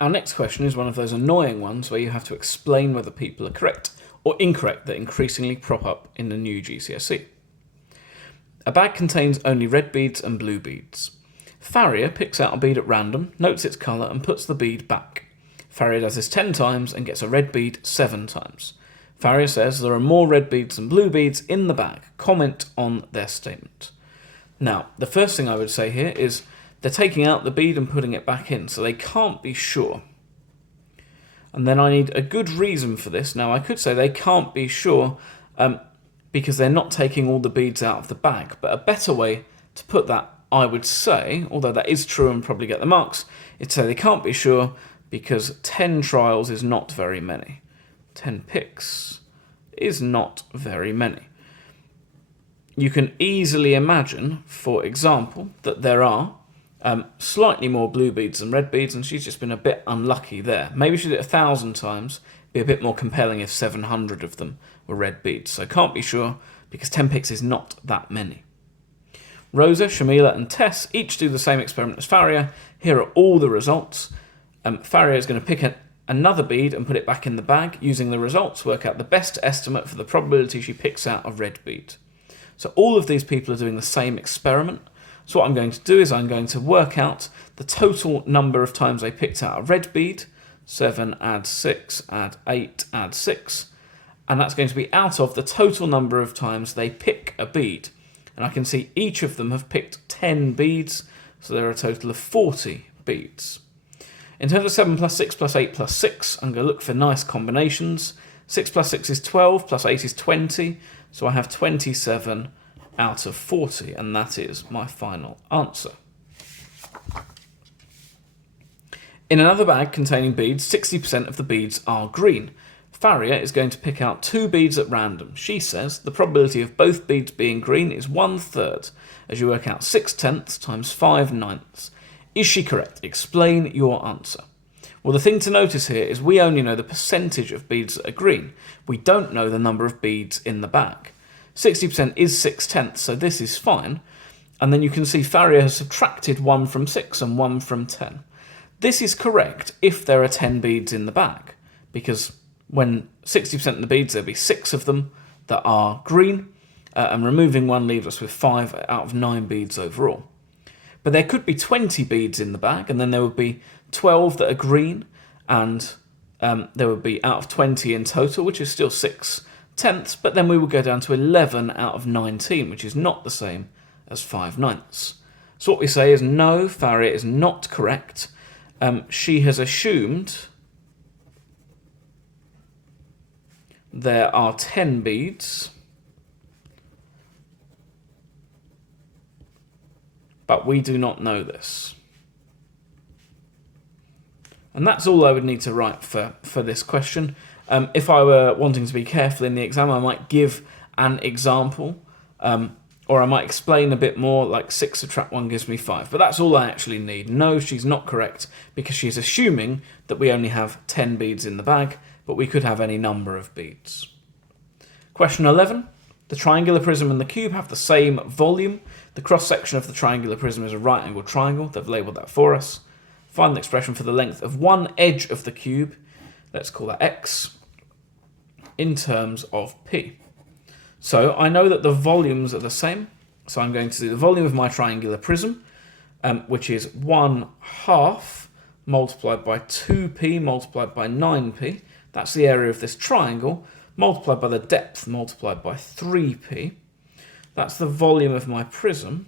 Our next question is one of those annoying ones where you have to explain whether people are correct or incorrect that increasingly crop up in the new GCSE. A bag contains only red beads and blue beads. Farrier picks out a bead at random, notes its colour and puts the bead back. Farrier does this 10 times and gets a red bead 7 times. Farrier says there are more red beads than blue beads in the bag. Comment on their statement. Now, the first thing I would say here is they're taking out the bead and putting it back in, so they can't be sure. And then I need a good reason for this. Now, I could say they can't be sure because they're not taking all the beads out of the bag. But a better way to put that, I would say, although that is true and probably get the marks, is to say they can't be sure because 10 trials is not very many. 10 picks is not very many. You can easily imagine, for example, that there are slightly more blue beads than red beads, and she's just been a bit unlucky there. Maybe she did it 1,000 times. Be a bit more compelling if 700 of them were red beads. So can't be sure because 10 picks is not that many. Rosa, Shamila and Tess each do the same experiment as Farrier. Here are all the results. Farrier is going to pick another bead and put it back in the bag. Using the results, work out the best estimate for the probability she picks out a red bead. So all of these people are doing the same experiment. So what I'm going to do is I'm going to work out the total number of times they picked out a red bead. 7 add 6 add 8 add 6. And that's going to be out of the total number of times they pick a bead. And I can see each of them have picked 10 beads. So there are a total of 40 beads. In terms of 7 plus 6 plus 8 plus 6, I'm going to look for nice combinations. 6 plus 6 is 12, plus 8 is 20. So I have 27 out of 40, and that is my final answer. In another bag containing beads, 60% of the beads are green. Farrier is going to pick out 2 beads at random. She says the probability of both beads being green is 1/3, as you work out 6/10 times 5/9. Is she correct? Explain your answer. Well, the thing to notice here is we only know the percentage of beads that are green. We don't know the number of beads in the bag. 60% is 6/10, so this is fine. And then you can see Farrier has subtracted 1 from 6 and 1 from 10. This is correct if there are 10 beads in the bag, because when 60% of the beads, there'll be 6 of them that are green, and removing 1 leaves us with 5 out of 9 beads overall. But there could be 20 beads in the bag, and then there would be 12 that are green, and there would be out of 20 in total, which is still 6/10, but then we would go down to 11 out of 19, which is not the same as 5/9. So what we say is no, Farrier is not correct. She has assumed there are 10 beads, but we do not know this. And that's all I would need to write for this question. If I were wanting to be careful in the exam, I might give an example, or I might explain a bit more, like 6 subtract 1 gives me 5. But that's all I actually need. No, she's not correct, because she's assuming that we only have 10 beads in the bag, but we could have any number of beads. Question 11. The triangular prism and the cube have the same volume. The cross-section of the triangular prism is a right-angled triangle. They've labelled that for us. Find the expression for the length of one edge of the cube. Let's call that x, in terms of p. So I know that the volumes are the same. So I'm going to do the volume of my triangular prism, which is 1/2 multiplied by 2p multiplied by 9p. That's the area of this triangle, multiplied by the depth multiplied by 3p. That's the volume of my prism.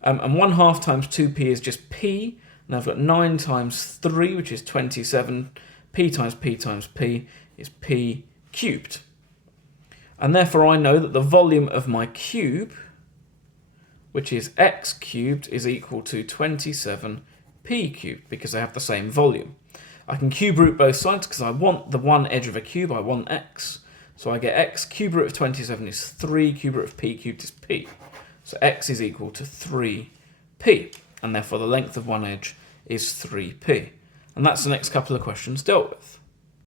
And 1/2 times 2p is just p. And I've got 9 times 3, which is 27. P times p is p cubed. And therefore I know that the volume of my cube, which is x cubed, is equal to 27p cubed, because they have the same volume. I can cube root both sides because I want the one edge of a cube, I want x. So I get x, cube root of 27 is 3, cube root of p cubed is p. So x is equal to 3p, and therefore the length of one edge is 3p. And that's the next couple of questions dealt with.